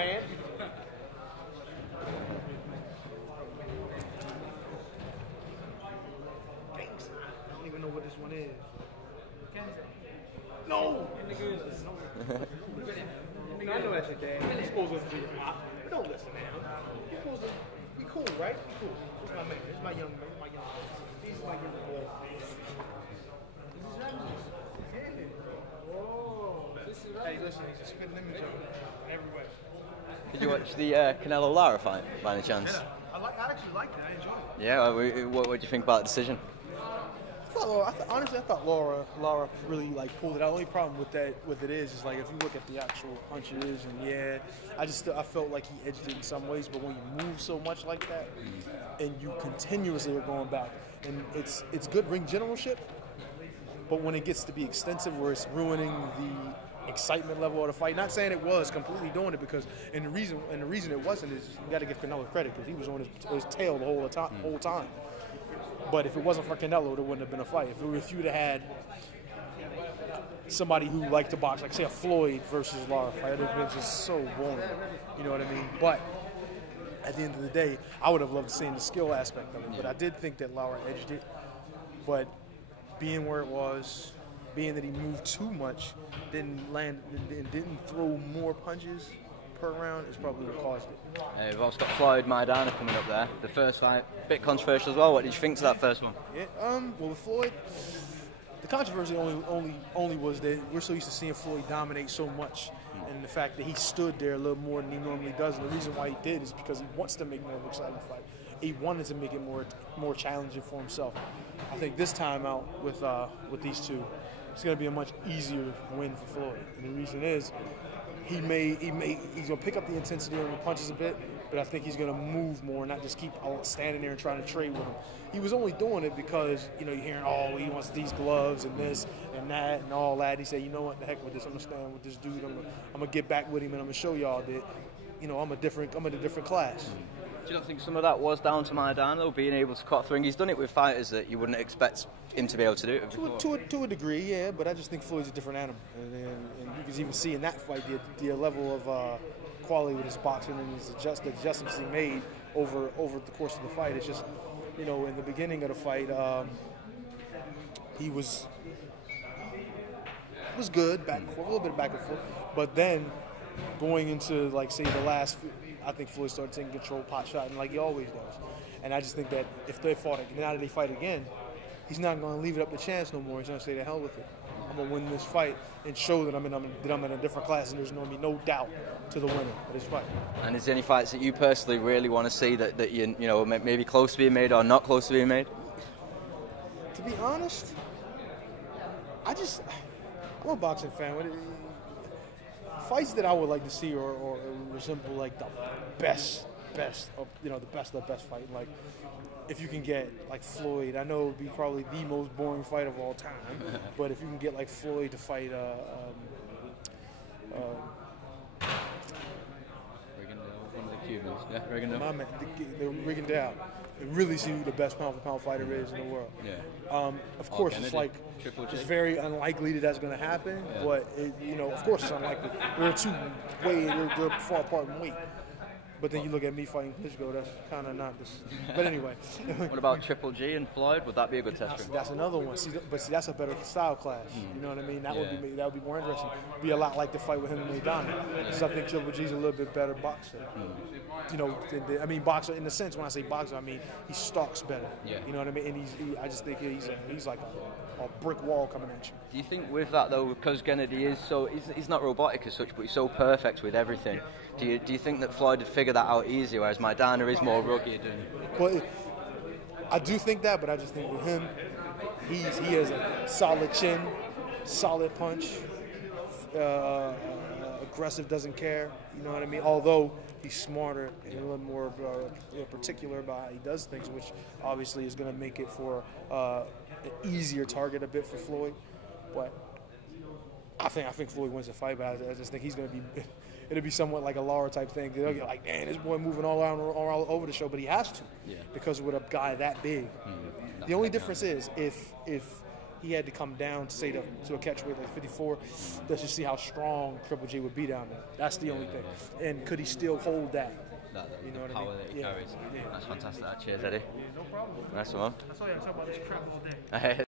fan. Thanks. I don't even know what this one is. No! I know that's your dad. He's supposed to be a pop. But don't listen to him. He's supposed to be cool, right? Be cool. This is my man. This is my young man. This is my young boy. Hey, listen, he's a spitting image of everywhere. Did you watch the Canelo Lara fight by any chance? Yeah, I actually liked it. I enjoyed it. Yeah, what do you think about the decision? Honestly, I thought Lara really pulled it out. The only problem with it is if you look at the actual punches, and I felt like he edged it in some ways. But when you move so much like that, and you continuously are going back, and it's good ring generalship, but when it gets to be extensive, where it's ruining the excitement level of the fight. Not saying it was completely doing it, because and the reason it wasn't is you got to give Canelo credit, because he was on his tail the whole time. But if it wasn't for Canelo, there wouldn't have been a fight. If you'd have had somebody who liked to box, like say a Floyd versus Lara fight, it would have been just so boring. You know what I mean? But at the end of the day, I would have loved seeing the skill aspect of it. But I did think that Lara edged it. But being where it was, being that he moved too much, didn't land, and didn't throw more punches per round, is probably what caused it. We've also got Floyd Mayweather coming up there. The first fight, a bit controversial as well. What did you think to that first one? Yeah, well, with Floyd, the controversy only was that we're so used to seeing Floyd dominate so much, and the fact that he stood there a little more than he normally does. And the reason why he did is because he wants to make more of an exciting fight. He wanted to make it more challenging for himself. I think this time out with these two, it's going to be a much easier win for Floyd. And the reason is he's going to pick up the intensity on the punches a bit, but I think he's going to move more, not just keep standing there and trying to trade with him. He was only doing it because, you're hearing, he wants these gloves and this and that and all that. He said, you know what, the heck with this, I'm going to stand with this dude. I'm going to get back with him, and I'm going to show y'all that, I'm in a different class. Do you not think some of that was down to Mayweather being able to cut through? And he's done it with fighters that you wouldn't expect him to be able to do it. To a degree, yeah, but I just think Floyd's a different animal. And you can even see in that fight the level of quality with his boxing and the adjustments he made over the course of the fight. It's just, in the beginning of the fight, he was good, back and forth, a little bit back and forth. But then going into, say, the last, I think Floyd started taking control, pot shotting like he always does. And I just think that if they fought, now that they fight again, he's not going to leave it up to chance no more. He's going to say, the hell with it. I'm going to win this fight and show that I'm in a different class, and there's going to be no doubt to the winner of this fight. And is there any fights that you personally really want to see that you maybe close to being made or not close to being made? To be honest, I'm a boxing fan. Fights that I would like to see or resemble the best of the best fight. Like, if you can get Floyd, I know it would be probably the most boring fight of all time, but if you can get Floyd to fight Rigondeaux, one of the Cubans, yeah, Rigondeaux. My man, the Rigondeaux, and really see who the best pound-for-pound fighter is in the world. Yeah. Of course, Kennedy, it's very unlikely that's going to happen, but of course it's unlikely. They're far apart in weight. But then you look at me fighting Klitschko, that's kind of not this. But anyway. What about Triple G and Floyd? Would that be a good test for him? That's another one. See, that's a better style class. You know what I mean? That would be more interesting. It'd be a lot like the fight with him and Mayweather. Because I think Triple G's a little bit better boxer. Boxer in the sense, when I say boxer, I mean he stalks better. Yeah. You know what I mean? And I just think he's like a brick wall coming at you. Do you think with that though, because Kennedy is he's not robotic as such, but he's so perfect with everything. Do you think that Floyd would figure that out easier, whereas Mayweather is more rugged? Well, I do think that, but I just think with him, he has a solid chin, solid punch, aggressive, doesn't care. You know what I mean? Although he's smarter and a little more particular about how he does things, which obviously is going to make it for an easier target a bit for Floyd. But I think Floyd wins the fight, but I just think he's going to be. It'll be somewhat like a Lara type thing. They'll get like, man, this boy moving all over the show, but he has to, because with a guy that big. The only difference is if he had to come down to say to a catchweight like 54. Let's just see how strong Triple G would be down there. That's the only thing. And could he still hold that? You know what I mean? That he carries. That's fantastic. Cheers, Eddie. Yeah, no problem. Nice one. That's all I talk about this crap all day.